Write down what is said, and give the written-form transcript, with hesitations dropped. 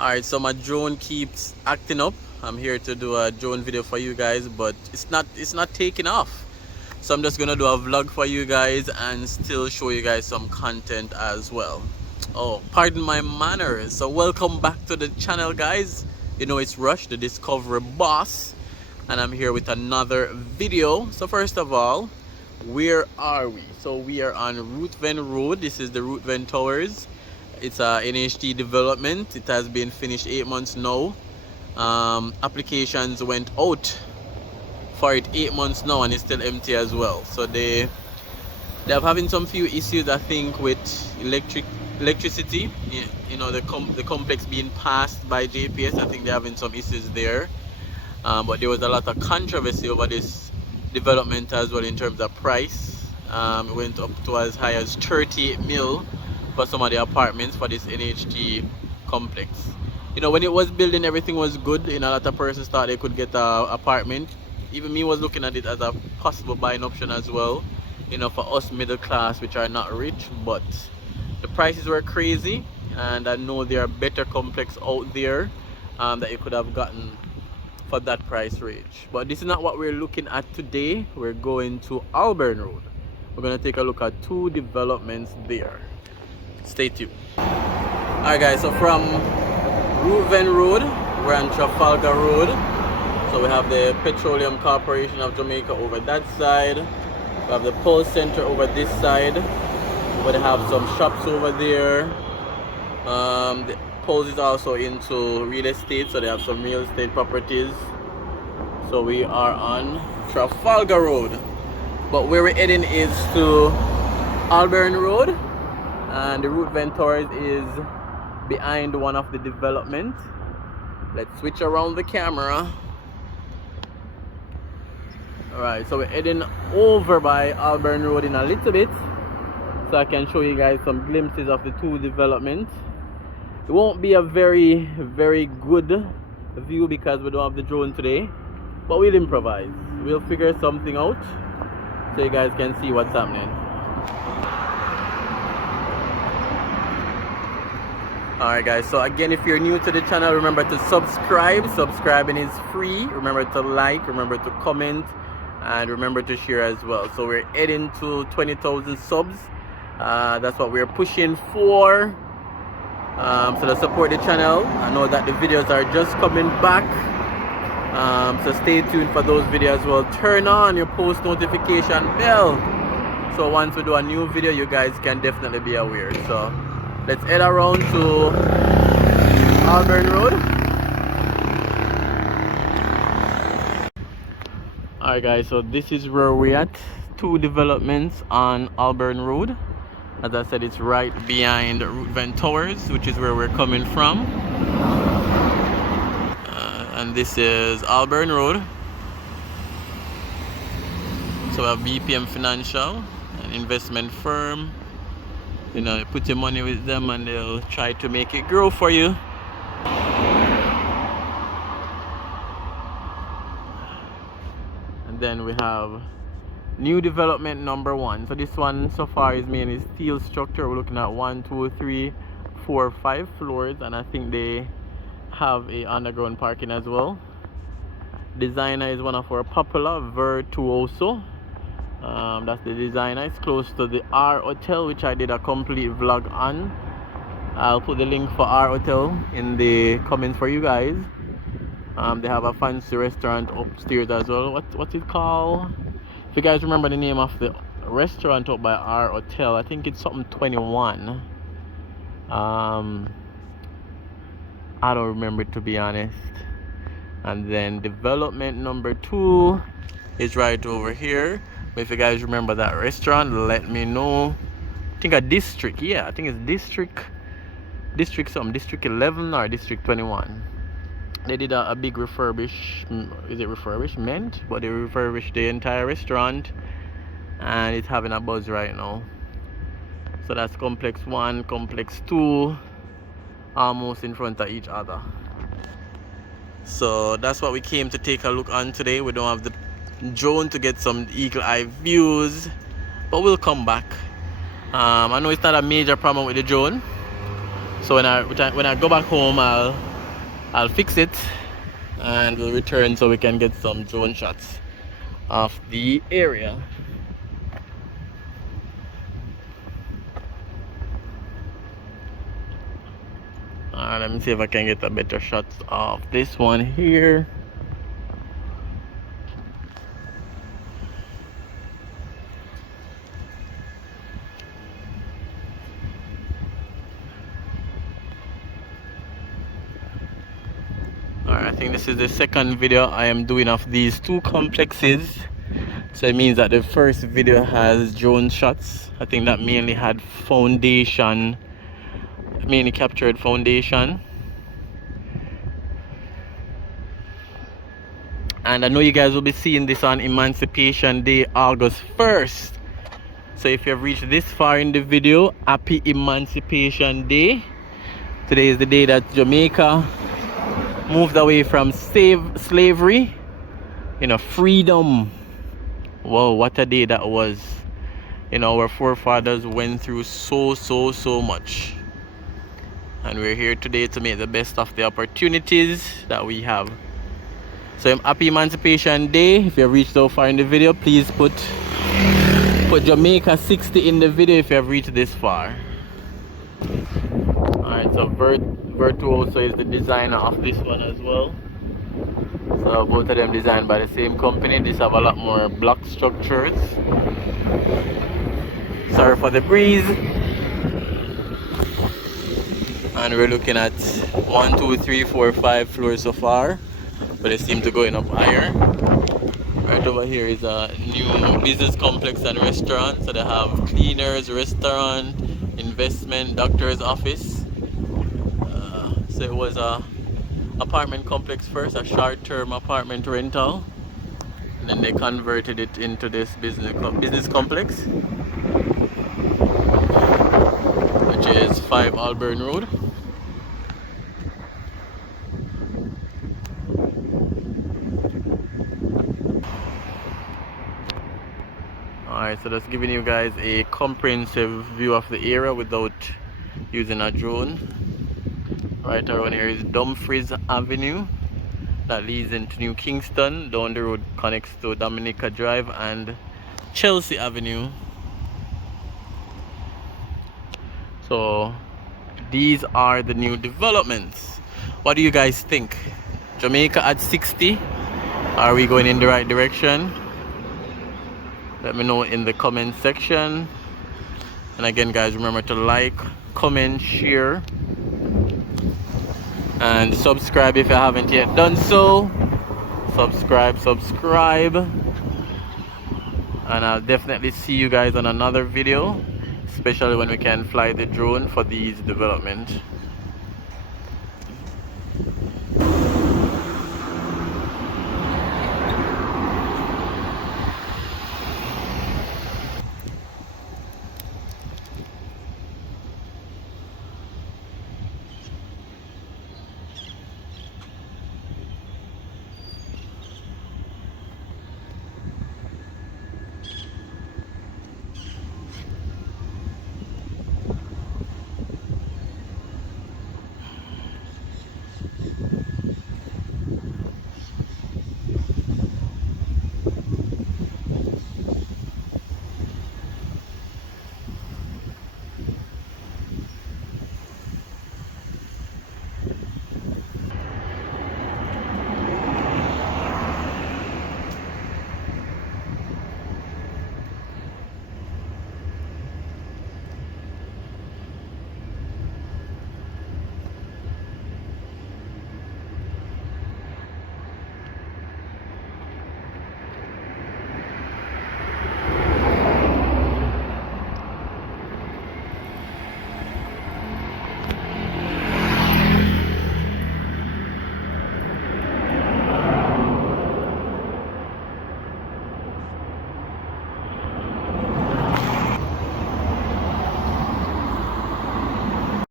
Alright, so my drone keeps acting up. I'm here to do a drone video for you guys, but it's not taking off. So I'm just gonna do a vlog for you guys and still show you guys some content as well. Oh, pardon my manners. So welcome back to the channel, guys. You know it's Rush, the Discovery Boss, and I'm here with another video. So first of all, where are we? So we are on Ruthven Road. This is the Ruthven Towers. It's a NHT development. It has been finished 8 months now. Applications went out for it 8 months now, and it's still empty as well. So they're having some few issues, I think, with electricity. You know, the complex being passed by JPS. I think they're having some issues there. But there was a lot of controversy over this development as well in terms of price. It went up to as high as 38 mil for some of the apartments for this NHT complex. You know, when it was building, everything was good. You know, a lot of persons thought they could get an apartment. Even me was looking at it as a possible buying option as well, you know, for us middle class which are not rich. But the prices were crazy, and I know there are better complex out there that you could have gotten for that price range. But this is not what we're looking at today. We're going to Holborn Road. We're going to take a look at two developments there. Stay tuned. Alright guys, so from Ruthven Road, we're on Trafalgar Road. So we have the Petroleum Corporation of Jamaica over that side. We have the Pulse Center over this side. We're going to have some shops over there. The Pulse is also into real estate, so they have some real estate properties. So we are on Trafalgar Road. But where we're heading is to Holborn Road. And the Ruthven Towers is behind one of the developments. Let's switch around the camera. Alright, so we're heading over by Holborn Road in a little bit, so I can show you guys some glimpses of the two developments. It won't be a very good view because we don't have the drone today, but we'll improvise. We'll figure something out so you guys can see what's happening. Alright guys, so again, if you're new to the channel, remember to subscribe. Subscribing is free. Remember to like, remember to comment, and remember to share as well. So we're heading to 20,000 subs. That's what we're pushing for. So to support the channel, I know that the videos are just coming back. So stay tuned for those videos as well. Turn on your post notification bell, so once we do a new video, you guys can definitely be aware. So let's head around to Holborn Road. Alright guys, so this is where we're at. Two developments on Holborn Road. As I said, it's right behind Ruthven Towers, which is where we're coming from. And this is Holborn Road. So we have BPM Financial, an investment firm. You know, you put your money with them and they'll try to make it grow for you. And then we have new development number one. So this one so far is mainly steel structure. We're looking at 1, 2, 3, 4, 5 floors, and I think they have a underground parking as well. Designer is one of our popular Virtuoso. That's the designer. It's close to the R Hotel, which I did a complete vlog on. I'll put the link for R Hotel in the comments for you guys. They have a fancy restaurant upstairs as well. What's it called? If you guys remember the name of the restaurant up by R Hotel, I think it's something 21. I don't remember, to be honest. And then development number 2 is right over here. But if you guys remember that restaurant, let me know. I think a district, yeah, I think it's district 11 or district 21. They did a big refurbishment, but they refurbished the entire restaurant, and it's having a buzz right now. So that's complex 1, complex 2, almost in front of each other. So that's what we came to take a look on today. We don't have the drone to get some eagle eye views, but we'll come back. I know it's not a major problem with the drone, so when I go back home, I'll I'll fix it and we'll return so we can get some drone shots of the area. Alright, let me see if I can get a better shot of this one here. Alright, I think this is the second video I am doing of these two complexes. So it means that the first video has drone shots. I think that mainly had foundation, mainly captured foundation. And I know you guys will be seeing this on Emancipation Day, August 1st. So if you've reached this far in the video, happy Emancipation Day. Today is the day that Jamaica moved away from slavery, freedom. Whoa, what a day that was. Our forefathers went through so much. And we're here today to make the best of the opportunities that we have. So happy Emancipation Day. If you have reached so far in the video, please put Jamaica 60 in the video if you have reached this far. Alright, so Virtuoso is the designer of this one as well. So both of them designed by the same company. These have a lot more block structures. Sorry for the breeze. And we're looking at 1, 2, 3, 4, 5 floors so far, but they seem to going up higher. Right over here is a new business complex and restaurant. So they have cleaners, restaurant, investment, doctor's office. So it was a apartment complex first, a short-term apartment rental, and then they converted it into this business complex, which is 5 Holborn Road. Alright, so that's giving you guys a comprehensive view of the area without using a drone. Right around here is Dumfries Avenue that leads into New Kingston. Down the road connects to Dominica Drive and Chelsea Avenue. So these are the new developments. What do you guys think? Jamaica at 60? Are we going in the right direction? Let me know in the comment section. And again guys, remember to like, comment, share, and subscribe if you haven't yet done so. Subscribe. And I'll definitely see you guys on another video, especially when we can fly the drone for these developments.